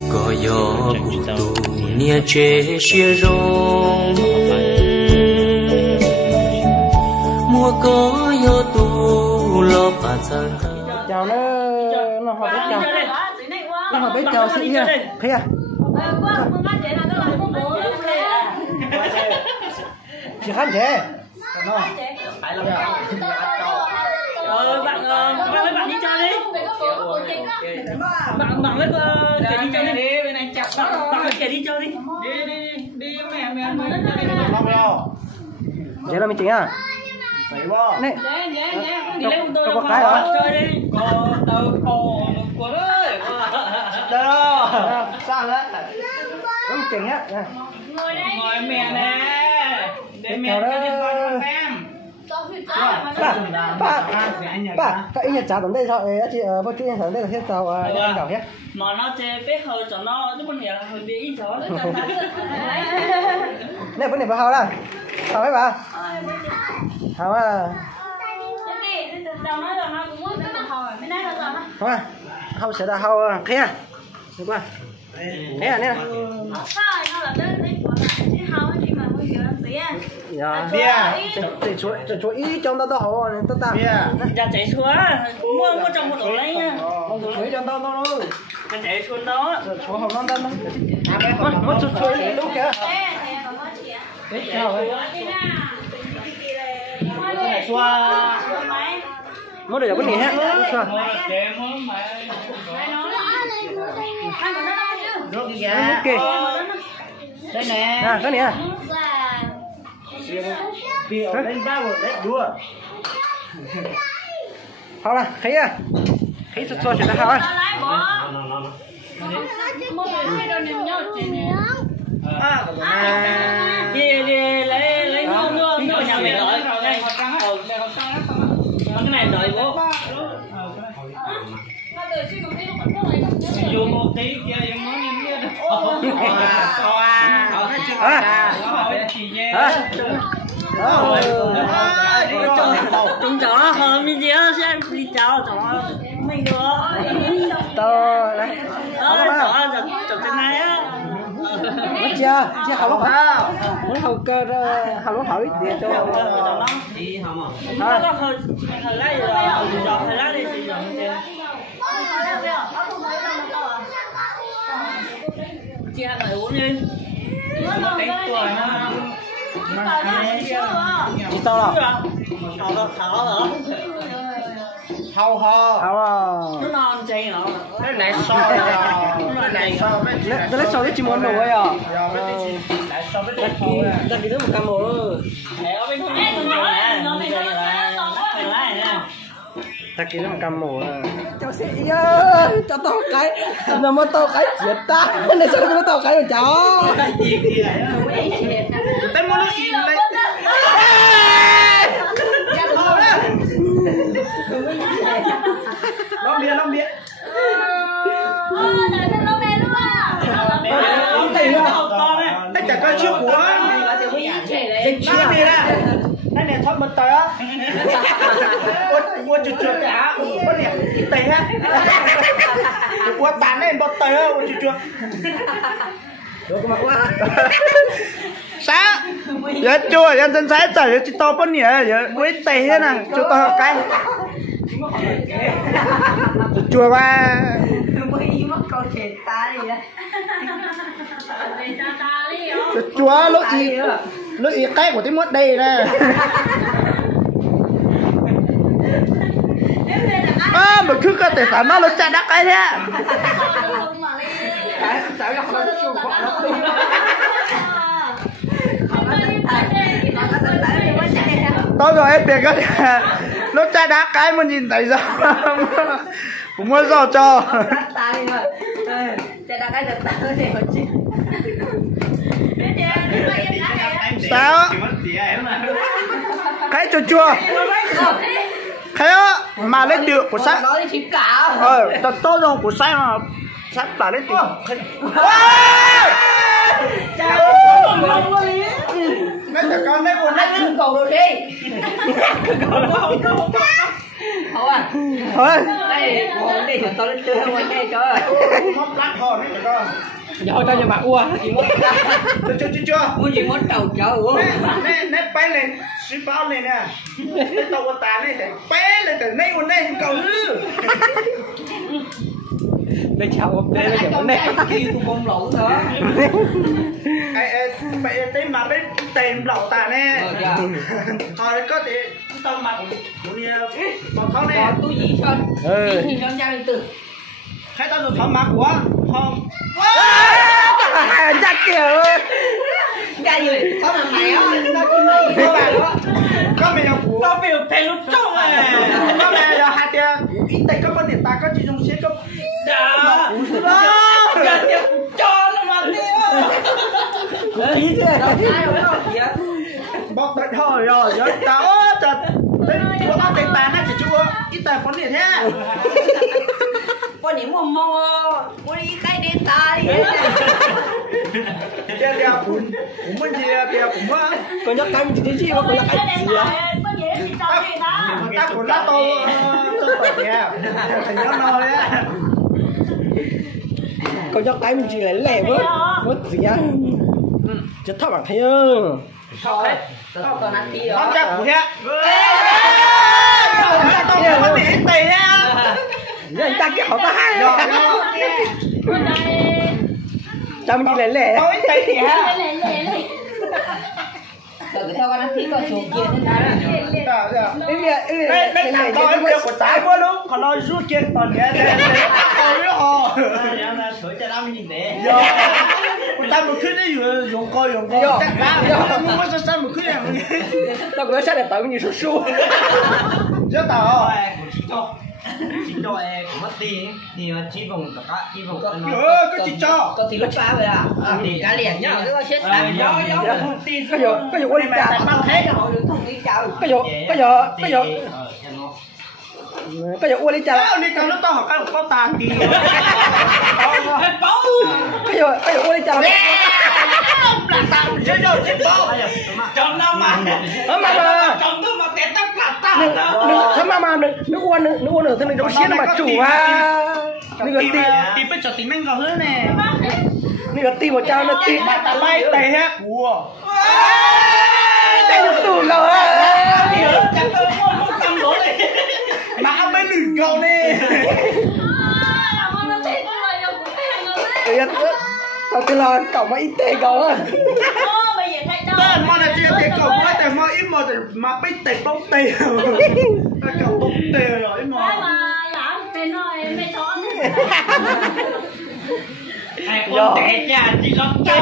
có gió tu nia chế xia rong mùa có gió tu lo bà sang chào nó học biết chào nó học biết chào sĩ nha thấy à chị khán trẻ bạn đi chơi đi bạn với kể đi chơi đi bên này chặt bạn kể đi chơi đi đi mẹ vậy là mình chính à này tôi có cái hả chơi đi của đấy đâu sao đấy không chính á ngồi mẹ nè để mẹ cho đi coi cho em bà cái nhà trả tầm đây sao chị bác chị em đây là hết tàu đang đảo nhé mà nó chơi biết hơi cho nó chứ con nhà hơi bị chó này vấn đề phải hao đây hao ấy bà hao à không à hao sẽ là hao thế à được qua thế à nè dạ để chỗ ý trong đó họ tất ta dạ chạy xuống mua trong một tổ lấy nha chuối trong đó nó mình chạy xuống đó chỗ hồng non đó nó chuối đúng kìa đấy chào ơi nó để cái gì hết ok đây nè cái này đánh ba một đấy đua hao là thấy à thấy cho sẽ hao à lấy ngon luôn nhà mẹ đợi đây cái này đợi bố vô một tí kia em nói em biết chúng cháu nó hơn như thế sẽ đi cháu cháu mình được to đấy cháu cháu trên này á mất chưa chưa hao lúc hả muốn hao cơ hao lúc hao ít tiền cho nó thì không à nó hơi lấy rồi hơi lấy đi sử dụng chị ăn lại uống đi cái tuổi nó chị sao nào hao hao nó non chay hả cái này so cái này so nó lấy sau đấy chỉ muốn đồ ấy à so với cái thau đặt cái đó một cam rồi ở bên này nó bên này đặt cái đó một cam mổ cháu sẽ cho tao cái nó mới tao cái chết ta này sao nó tao cái rồi cháu tên nó gì đấy Long bia tất cả các chiếc của dịch chưa đi ra đây này thoát một tờ ôi chuột cả ôi nè cái tệ ha ôi bán này một tờ ôi chuột được mà quá sao giờ chua giờ dân sáng trời chỉ to bớt nhỉ giờ với tệ thế nè cho to cái chua ba chua lúc ý cái của cái mốt đây nè mà cứ cái tài sản nó chả đắt cái thế tôi rồi em biết cái nó chả đắt cái mà nhìn thấy sao cũng muốn rõ cho sao cái chua chua cái đó mà lên được của sách tôi rồi của sách mà sách là lên được mấy thằng con đấy buồn đấy cầu rồi đi thôi à. Thôi. Đây, đi tao lên chơi qua đây coi. Móc lát thôi đấy coi. Rồi tao cho bạn ua. Chưa. Muốn gì muốn đầu trời quá. Nè bay lên, xí bao lên nè. Tao có tà này để bé lên từ nay còn đây cầu nữa. Đây chào ông đây bây giờ vấn đề. Kêu tụi bông lẩu nữa. Vậy tên mà bên tiền lẩu tà nè. Thôi có thể tao mặc một tháo này. Tôi gì cho. Gì cho gia đình tử. Khai tao dùng tháo mặc của không. Hai anh chắc kìa. Gia gì? Có là mày á, tao chỉ mày đó. Có mày nào của. Tao biểu thế lúc trông à. Có mày là hai tia. Ít tay có vấn đề ta có chỉ dùng xe có. Đó. Gia tiền cho nó mà tiêu. Tí thế. Ai rồi đó. Bọc tận thôi rồi tao thật. Đấy, có bao tiền tàn á chỉ chua. Ít tay vấn đề thế. Con những muốn đi cái đến ta đi. Dia pun dia pun mah. Kau nhắc cái mình chỉ mà kau nhắc cái gì à? Ta pun lá to nha. Thành nó no đấy. Kau nhắc cái mình chỉ là lẻ mất gì á? Chết thằng bạn thấy ơ. Thôi, tao còn ăn tí đó. Không chắc của thế. Tao có bị tì nha. Anh ta kia họ có hai. Tao mình chỉ lẻ. Tao ít tì thì ha. Tao con ăn tí còn chuột kia thế nào? Đây làm tao em được của trái quá đúng. Còn nói rút kia toàn nghe đây. Tao biết họ. Thổi cho tao nhìn để. Ta một thứ đấy dùng coi. Tao muốn có sao một thứ này. Tao có sao để tao như su. Rất tao. Chính rồi cũng mất tiền thì chỉ vòng Có chỉ cho. có tí lúc ba rồi à? Thì cá liền nhá, nó chết sẵn gió tin. Cái gì quên Mày trả. Bằng thế là họ được thông tin chào. Cái gì uống đi trả. Tao đi tao nó tao học cái có tà kỳ. Cái gì uống đi trả. Tao chơi rồi chết bao. Trong năm mà. Trong tôi mà té tất cả ta. Mà nước uống được thì mình đâu xiết mà chủ à. Mình có tí bây giờ tí mình có hơn nè. mình có tìm một trao nó tìm. Mà ta lay tay hết của. Đây là tủ rồi. Chẳng tôi muốn tâm đổ đi. Mà ông bên đừng cầu nè. Tao cứ lo cậu mà ít tệ cậu á. Tên mà là tiền cầu quáแต่mà ít mà bây tệ bóng tệ. Ta cầu bóng tệ rồi mà. Ai con tệ nha, chỉ lắm cho.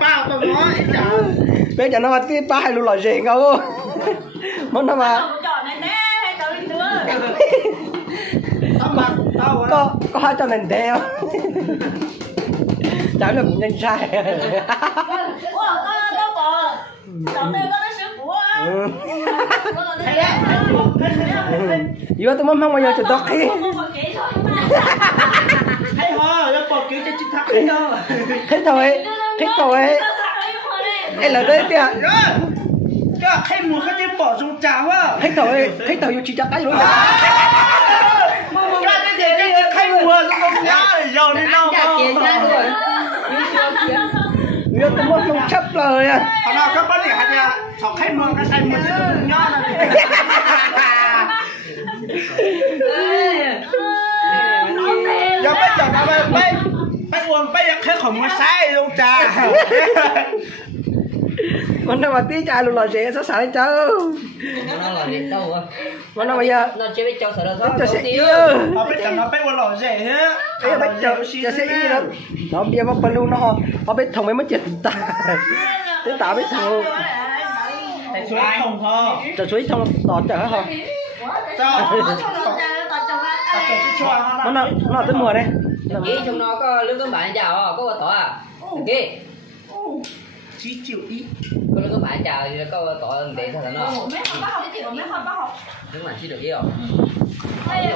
Bao tao nói chả. Bây giờ nó mà tiếp ba hai lũ lòi rể cậu. Món nó mà có hai cho nên đeo. Cháu là cũng nhanh sai. Yêu tôi mong bao giờ cho tóc khi. Thấy hả, nó bỏ kiểu cho chính thắc thấy đâu. Thích thôi. Em là đây kìa. Cái hay muốn cái gì bỏ xuống cháo á. Thích thôi yêu chỉ chắc cái rồi. Cái hay muốn nó không nhá rồi đi đâu. Yêu tôi muốn không chấp lời à. Họ nào các bác để hạt nha. Họ hay muốn cái hay muốn chứ không nhá này. Giờ bây giờ nào bây uống bây giờ cái không có sai luôn trà. Món nào mà tí chai lũ lòi rể sao xả lên cháu. Nó là điện đâu à? Món nào bây giờ Nó chưa biết cho sợ đâu cho sẽ yêu. Họ biết chẳng nó bây uống lò rể hết. Bây giờ bây giờ sẽ yêu đó. Nó bia vào balloon nó biết thằng mấy mất chuyện ta. Thế ta biết thằng Tại suối không hả? cho suối trong tọt chở hả? Nó tới mùa đây. Cái trong nó có lương cơm bạn chào có tỏi à? Cái Chỉ chịu ít. có lương cơm bạn chào thì có tỏi để sao nó. Đúng là chỉ được yêu.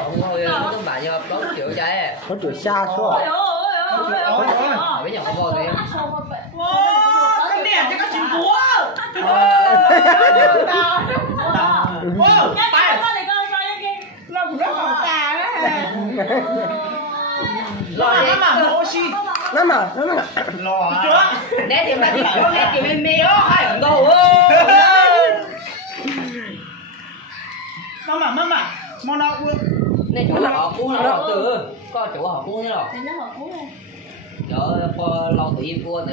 Không thôi lương cơm bạn cho đón kiểu trái. Nó tuổi xa xuống. Bây giờ không vô thì. Cái này chứ có chuyện của. Nó mà Để tìm lại thì có nghe tìm em mê đó hay ở đâu Mama, mau nào Này chỗ họ cú nào từ có chỗ họ cú thế nào? Chỗ lâu tự im cua